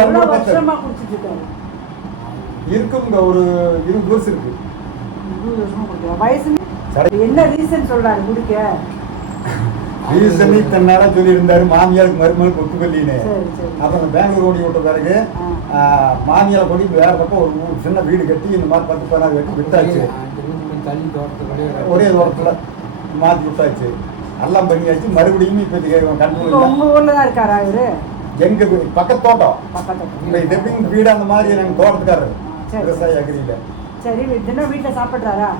எவ்வளவு வருஷமா குடிச்சிட்டு இருக்காரு? இருக்குங்க, ஒரு 20 வருஷம் இருக்கு. 20 வருஷமா குடிக்கிற வயசு என்ன ரீசன் சொல்றாரு குடிக்க? ரீசன் தன்னால சொல்லி இருந்தாரு, மாமியாருக்கு மருமகளுக்கு ஒத்துக்கொல்லின்னு. அப்புறம் பெங்களூர் ஓடி விட்ட பிறகு மாமியாரை கொண்டு வேற பக்கம் ஒரு சின்ன வீடு கட்டி இந்த மாதிரி 10-16 கட்டி விட்டாச்சு. ஒரே தூரத்துல மாற்றி விட்டாச்சு, எல்லாம் பண்ணியாச்சு. மறுபடியும் இப்ப கண்ட்ரோல். உங்க ஊர்ல தான் இருக்காரா இவரு? எங்க பக்கத்து தோட்டம், வீடு அந்த மாதிரி நாங்கள் தோட்டத்துக்காரரு, விவசாய அக்ரியில. சரி, தினம் வீட்டில் சாப்பிட்றாரா?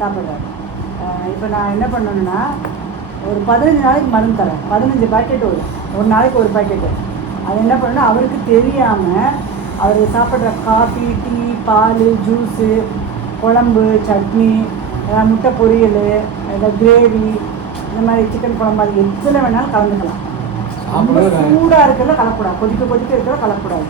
சாப்பிட்றாரு. இப்போ நான் என்ன பண்ணணும்னா, ஒரு 15 நாளைக்கு மருந்து தரேன். 15 பாக்கெட் வரும், ஒரு நாளைக்கு ஒரு பாக்கெட்டு. அது என்ன பண்ணணும்னா, அவருக்கு தெரியாமல் அவர் சாப்பிட்ற காஃபி, டீ, பால், ஜூஸு, குழம்பு, சட்னி, முட்டை பொரியல், இல்லை கிரேவி, இந்த மாதிரி சிக்கன் குழம்பு, அது எத்தனை வேணாலும் கலந்துக்கலாம். ரொம்ப சூடாக இருக்கிறத கலக்கூடாது, கொதிக்க இருக்கிறத கலக்கூடாது.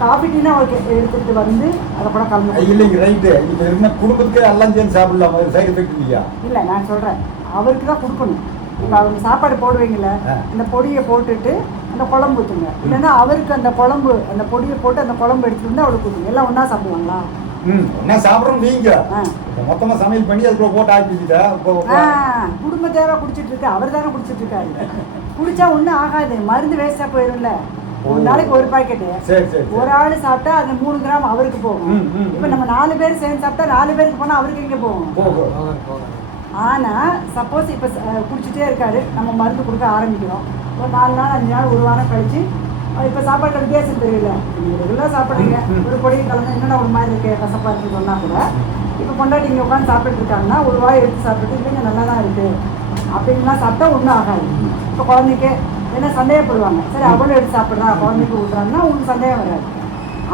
காஃபி டீனா அவருக்கு எடுத்துகிட்டு வந்து அதை கூட கலந்து இல்லைங்க. ரைட்டு, இப்போ என்ன குடும்பத்துக்கு எல்லாம் சேர்ந்து சாப்பிடலாம், சைடு எஃபெக்ட் இல்லையா? இல்லை, நான் சொல்கிறேன், அவருக்கு தான் கொடுக்கணும். இப்போ அவங்க சாப்பாடு போடுவீங்கள, இந்த பொடியை போட்டுட்டு அந்த குழம்பு ஊற்றுங்க. இல்லைன்னா அவருக்கு அந்த குழம்பு, அந்த பொடியை போட்டு அந்த குழம்பு எடுத்துட்டு வந்து அவளுக்கு ஊற்றுங்க. எல்லாம் ஒன்றா சாப்பிடுவாங்களா? ஒன்றா சாப்பிட்றோம். நீங்கள் மொத்தமாக சமையல் பண்ணி அதுக்குள்ள போட்டு ஆக்கிட்டா குடும்ப தேவை குடிச்சிட்டு இருக்கு. அவர் தானே குடிச்சிட்டு இருக்காரு. குடிச்சா ஒன்றும் ஆகாது, மருந்து வேஸ்ட்டாக போயிடும்ல. ஒரு நாளைக்கு ஒரு பாக்கெட்டு, ஒரு ஆள் சாப்பிட்டா அது 3 கிராம் அவருக்கு போகும். இப்போ நம்ம 4 பேர் சேர்ந்து சாப்பிட்டா 4 பேருக்கு போனால் அவருக்கு எங்கே போகும்? ஆனால் சப்போஸ் இப்போ குடிச்சிட்டே இருக்காரு, நம்ம மருந்து கொடுக்க ஆரம்பிக்கிறோம். ஒரு 4 நாள் 5 நாள் ஒரு வாரம் கழிச்சு இப்போ சாப்பாடு வித்தியாசம் தெரியல, நீங்கள் ரெகுலராக சாப்பிட்றீங்க, ஒரு பொடியை கலந்து என்னென்ன ஒரு மாதிரி இருக்கு கசப்பாக இருக்குன்னு சொன்னால் கூட, இப்போ கொண்டாடி இங்கே உட்காந்து சாப்பிட்டு இருக்காங்கன்னா ஒரு வாய் எடுத்து சாப்பிட்டு இல்லைங்க நல்லா தான் இருக்குது அப்படின்லாம் சாப்பிட்டா ஒன்றும் ஆகாது. இப்போ குழந்தைக்கு ஏன்னா சந்தேகப்படுவாங்க, சரி அவளும் எடுத்து சாப்பிட்றா குழந்தைக்கு ஊட்டுறாங்கன்னா உங்களுக்கு சந்தேகம் வராது.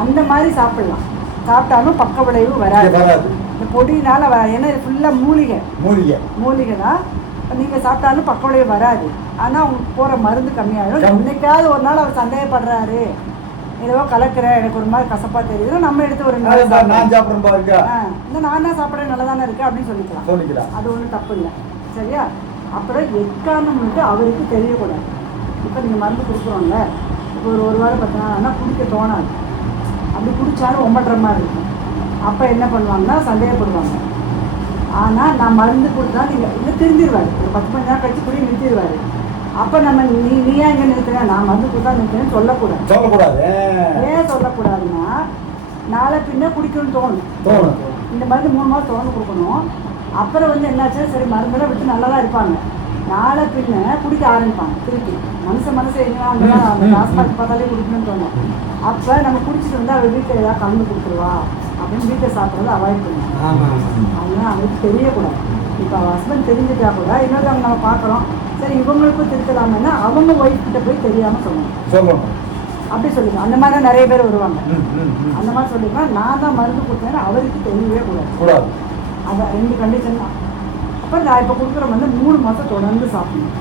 அந்த மாதிரி சாப்பிட்லாம், சாப்பிட்டாலும் பக்க விளைவு வராது. இந்த பொடியினால ஏன்னா இது ஃபுல்லாக மூலிகை தான். நீங்கள் சாப்பிட்டாலும் பக்க விளைவு வராது. ஆனால் உங்களுக்கு போகிற மருந்து கம்மியாகிடும். என்னைக்காவது ஒரு நாள் அவர் சந்தேகப்படுறாரு, ஏதோ கலக்கிற எனக்கு ஒரு மாதிரி கசப்பாக தெரியுதுன்னா நம்ம எடுத்து ஒரு நாள் நான் தான் சாப்பிட்றேன் நல்லா தானே இருக்குது அப்படின்னு சொல்லிக்கலாம். அது ஒன்றும் தப்பு இல்லை, சரியா? அப்புறம் எக்காரணம் அவருக்கு தெரியக்கூடாது. இப்போ நீங்கள் மருந்து கொடுக்குறோங்க, இப்போ ஒரு வாரம் 10 நாள் ஆனால் குடிக்க தோணாது. அப்படி குடித்தாலும் ஒம்பட்டுற மாதிரி இருக்கும். அப்போ என்ன பண்ணுவாங்கன்னா சந்தேகப்படுவாங்க. ஆனால் நான் மருந்து கொடுத்தா நீங்கள் இல்லை திருந்திடுவார். ஒரு 10-15 நாள் கழிச்சு குடி நிறுத்திடுவார். அப்போ நம்ம நீயா எங்கே நிறுத்துறேன், நான் மருந்து கொடுத்தா நிறுத்துறேன்னு சொல்லக்கூடாது. ஏன் சொல்லக்கூடாதுன்னா, நாளை பின்ன குடிக்கணும்னு தோணும். இந்த மருந்து 3 மாதம் தொடர்ந்து கொடுக்கணும். அப்புறம் வந்து என்னாச்சு, சரி மருந்தெல்லாம் விட்டு நல்லா தான் இருப்பாங்க, நாளை பின்ன குடிக்க ஆரம்பிப்பாங்க திருப்பி. மனசு எங்கன்னா அந்த டாஸ்மாக் பார்த்தாலே குடிக்கணும்னு தோணும். அப்போ நம்ம குடிச்சிட்டு வந்து அவள் வீட்டில் ஏதாவது கலந்து கொடுத்துருவா அப்படின்னு வீட்டை சாப்பிட்றத அவாய்ட் பண்ணுவோம். அதனால் அவங்களுக்கு தெரியக்கூடாது. இப்போ அவள் ஹஸ்பண்ட் தெரிஞ்சுட்டா கூட இன்னொருத்தவங்க நம்ம பார்க்குறோம், சரி இவங்களுக்கும் திருத்தலாமன்னா அவங்க ஒய்ஃப் கிட்ட போய் தெரியாமல் சொல்லணும். அப்படி சொல்லிக்கலாம். அந்த மாதிரி நிறைய பேர் வருவாங்க. அந்த மாதிரி சொல்லிக்கலாம், நான் தான் மருந்து கொடுத்தேன்னு அவருக்கு தெரியவே கூடாது. அதான் 2 கண்டிஷன் தான். அப்புறம் நான் இப்போ கொடுக்குற வந்து 3 மாதம் தொடர்ந்து சாப்பிடணும்,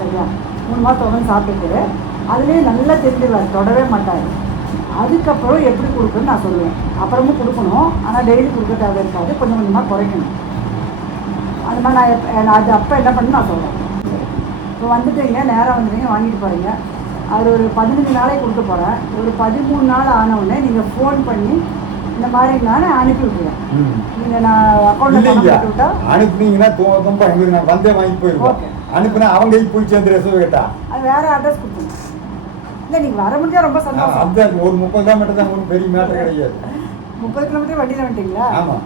சரியா? 3 மாதம் தொடர்ந்து சாப்பிட்டுட்டு அதுலேயே நல்லா தெரிஞ்சிருவார், தொடவே மாட்டார். அதுக்கப்புறம் எப்படி கொடுக்குன்னு நான் சொல்லுவேன். அப்புறமும் கொடுக்கணும், ஆனால் டெய்லி கொடுக்க தேவை இருக்காது, கொஞ்சம் கொஞ்சமாக குறைக்கணும். அது மாதிரி நான் அது அப்போ என்ன பண்ணு நான் சொல்கிறேன். இப்போ வந்துட்டீங்க, நேராக வந்துட்டீங்க, வாங்கிட்டு போகிறீங்க. அது ஒரு 15 நாளைக்கு கொடுக்க போகிறேன். ஒரு 13 நாள் ஆனவுடனே நீங்கள் ஃபோன் பண்ணி இந்த மாதிரி நான் அனுப்பி விட்டுருவேன். நீங்கள் நான் அக்கௌண்ட்டில் பணம் போட்டு விட்டா அனுப்புனீங்கன்னா நான் வந்தே வாங்கி போயிருக்கோம். அனுப்புனா அவங்க போய் சேர்ந்து ரெசர்வ் கேட்டா அது வேறு அட்ரஸ் கொடுத்துருங்க. இல்லை நீங்கள் வர முடியாது, ரொம்ப சந்தோஷம். அந்த ஒரு 30 கிலோமீட்டர் தான், ஒன்றும் பெரிய மேட்டர் கிடையாது. 30 கிலோமீட்டர் வண்டியில் வந்துட்டீங்களா? ஆமாம்.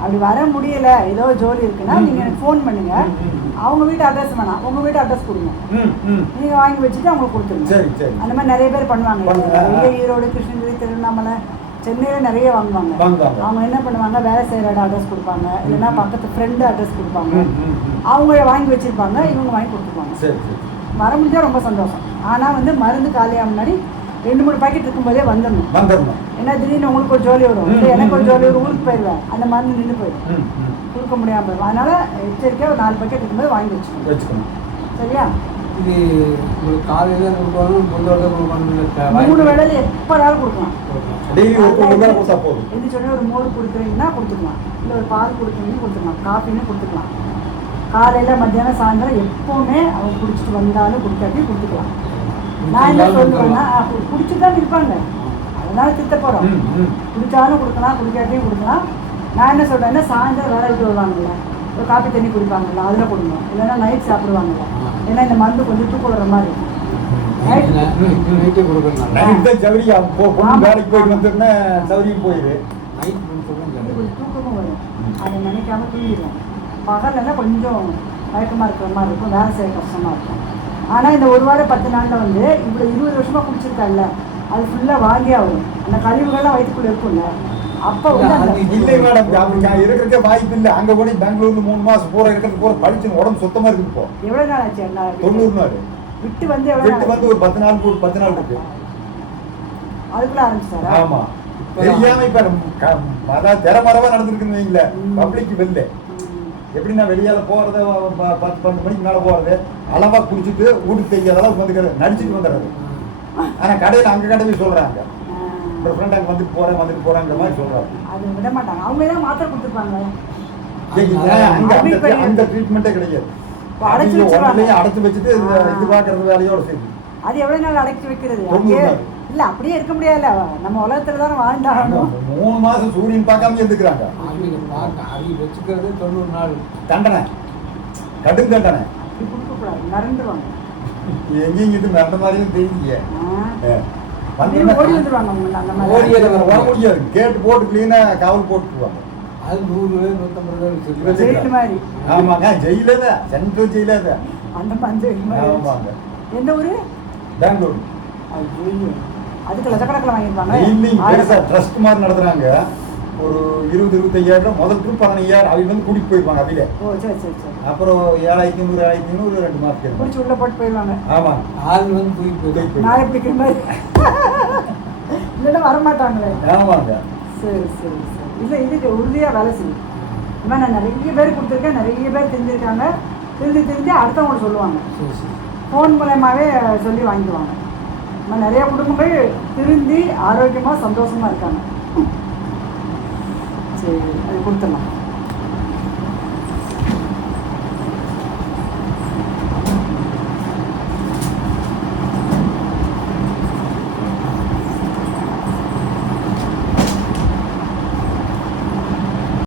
அப்படி வர முடியல, ஏதோ ஜோலி இருக்குன்னா நீங்கள் எனக்கு ஃபோன் பண்ணுங்க. அவங்க வீட்டு அட்ரஸ் வேணாம், உங்கள் வீட்டு அட்ரஸ் கொடுங்க, நீங்கள் வாங்கி வச்சுட்டு அவங்களுக்கு கொடுத்துருங்க. அந்த மாதிரி நிறைய பேர் பண்ணுவாங்க. ஈரோடு, கிருஷ்ணகிரி, திருவண்ணாமலை, சென்னையில் நிறைய வாங்குவாங்க. அவங்க என்ன பண்ணுவாங்க, வேலை செய்கிற இடம் அட்ரஸ் கொடுப்பாங்க, இல்லைன்னா பக்கத்து ஃப்ரெண்டு அட்ரஸ் கொடுப்பாங்க. அவங்க வாங்கி வச்சுருப்பாங்க, இவங்க வாங்கி கொடுத்துருப்பாங்க. வர முடிஞ்சால் ரொம்ப சந்தோஷம். ஆனால் வந்து மருந்து காலியாக முன்னாடி 2-3 பாக்கெட் இருக்கும்போதே வந்துடணும். ஏன்னா திடீர்னு உங்களுக்கு ஒரு ஜோலி வரும், இல்லை எனக்கு ஒரு ஜோலி வரும், ஊருக்கு போயிடுவேன், அந்த மருந்து நின்று போயிடும், கொடுக்க முடியாமல் போயிடும். அதனால் எச்சரிக்கையாக ஒரு 4 பாக்கெட் இருக்கும்போது வாங்கி வச்சுக்கணும், சரியா? இது காலையில் கொடுக்கணும், 3 வேளையில் எப்போனாலும் கொடுக்கலாம். எப்படி சொல்லி ஒரு மோர் கொடுக்குறீங்கன்னா கொடுத்துக்கலாம், இல்லை ஒரு பால் கொடுக்குறீங்கன்னா கொடுத்துக்கலாம், காஃபின்னு கொடுத்துக்கலாம். காலையில் மத்தியானம் சாயந்தரம் எப்போவுமே அவங்க குடிச்சிட்டு வந்தாலும் கொடுக்காட்டி கொடுத்துக்கலாம். நான் என்ன சொல்லுவேன்னா குடிச்சு தான் இருப்பாங்க, அதனால திட்ட போகிறோம். குடிச்சாலும் கொடுக்கலாம், குடிக்காட்டியும் கொடுக்கலாம். நான் என்ன சொல்கிறேன்னா சாயந்தரம் வேலை விட்டு வருவாங்கல்ல, ஒரு காப்பி தண்ணி குடிப்பாங்கல்ல, அதில் கொடுங்க. இல்லைன்னா நைட் சாப்பிடுவாங்கல்ல, ஏன்னா இந்த மருந்து கொஞ்சம் தூக்கம் வர மாதிரி இருக்கும். நைட்டே கொடுக்கணும். வேலைக்கு போயிட்டு வந்துருன்னா சௌரியம் போயிடு. கொஞ்சம் தூக்கமும் வரும், அதை நினைக்காம தூங்கிடுவோம். பகலில் கொஞ்சம் மயக்கமாக இருக்கிற மாதிரி இருக்கும், வேலை செய்ய கஷ்டமாக இருக்கும். ஆனால் இந்த ஒரு வாரம் 10 நாளில் வந்து இவ்வளோ 20 வருஷமாக குடிச்சிருக்காங்கல்ல, அது ஃபுல்லாக வாங்கி ஆகும். அந்த கழிவுகள்லாம் வயிற்றுக்குள்ளே இருக்கும்ல, அப்போ வந்து இல்லை மேடம், அப்படி இருக்கிறதுக்கே வாய்ப்பு இல்லை. அங்கே போய் பெங்களூர்ல 3 மாசம் பூரா இருக்கிறது பூரா படிச்சு உடம்பு சுத்தமாக இருக்குது. இப்போ எவ்வளோ நாள் ஆச்சு? 90 நாள் விட்டு வந்து எவ்வளோ விட்டு வந்து ஒரு 10 நாள் இருக்கு. அதுக்குள்ளே ஆரம்பிச்சாரா? ஆமா, தெரியாம இப்ப அதான் திறமரவா நடந்துருக்குன்னு வைங்களேன். பப்ளிக் வெளில எப்படின்னா வெளியால போறது 10-12 மணிக்கு மேல போறது, அளவா குடிச்சிட்டு வீட்டுக்கு தெரியாத அளவுக்கு வந்துக்கிறது, நடிச்சுட்டு வந்துடுறது. ஆனா கடையில் அங்க கடை சொல்றாங்க, ஒரு ஃப்ரெண்ட் அங்கே வந்துட்டு போறாங்கிற மாதிரி சொல்றாங்க. அது விட மாட்டாங்க, அவங்க தான் மாத்திரை கொடுத்துருப்பாங்க. அந்த ட்ரீட்மெண்ட்டே கிடையாது. அடைச்சு வச்சுட்டு இது பாக்குறது வேலையோட சரி. அது எவ்வளவு நாள் அடைச்சு வைக்கிறது? இல்ல அப்படியே இருக்க முடியாதுல்ல, நம்ம உலகத்துல தானே வாழ்ந்தாகணும். 3 மாசம் சூரியன் பார்க்காம இருந்துக்கிறாங்க. வச்சுக்கிறது 90 நாள் தண்டனை, கடும் தண்டனை. கொடுக்கக்கூடாது, மறந்துடுவாங்க. எங்கேயும் இது நடந்த மாதிரியும் தெரியலையே. ஓடி வந்துருவாங்க. அந்த மாதிரி வர முடியாது, கேட்டு போட்டு கிளீனா காவல் போட்டுருவாங்க. அது 100 150 ஜெயில் மாதிரி. ஆமாங்க, ஜெயிலே தான், சென்ட்ரல் ஜெயிலே தான். அந்த மாதிரி ஆமாங்க. எந்த ஊரு? பெங்களூர். அதுக்கு லட்சக்கணக்கில் வாங்கியிருப்பாங்க. இல்லைங்க, பெருசா ட்ரஸ்ட் மாதிரி நடத்துறாங்க. ஒரு 20-25 முதல் ட்ரிப் 15,000 அவங்க வந்து கூட்டிட்டு போயிருப்பாங்க அவையில. ஓ சரி சரி சரி. அப்புறம் 7,500 2 மாசத்துக்கு குடிச்சு உள்ள போட்டு போயிடுவாங்க. ஆமா, ஆள் வந்து போய் நாளை பிடிக்கிற மாதிரி இல்லைன்னா வரமாட்டாங்களே. ஆமாங்க. சரி சரி சரி. இல்லை இதுக்கு உறுதியாக வேலை செய்யும். இவன் நான் நிறைய பேர் கொடுத்துருக்கேன், நிறைய பேர் தெரிஞ்சிருக்காங்க. தெரிஞ்சு அடுத்தவங்க சொல்லுவாங்க, ஃபோன் மூலயமாவே சொல்லி வாங்கிக்குவாங்க. நம்ம நிறைய குடும்பங்கள் திருந்தி ஆரோக்கியமாக சந்தோஷமாக இருக்காங்க. சரி, அது கொடுத்துடலாம்.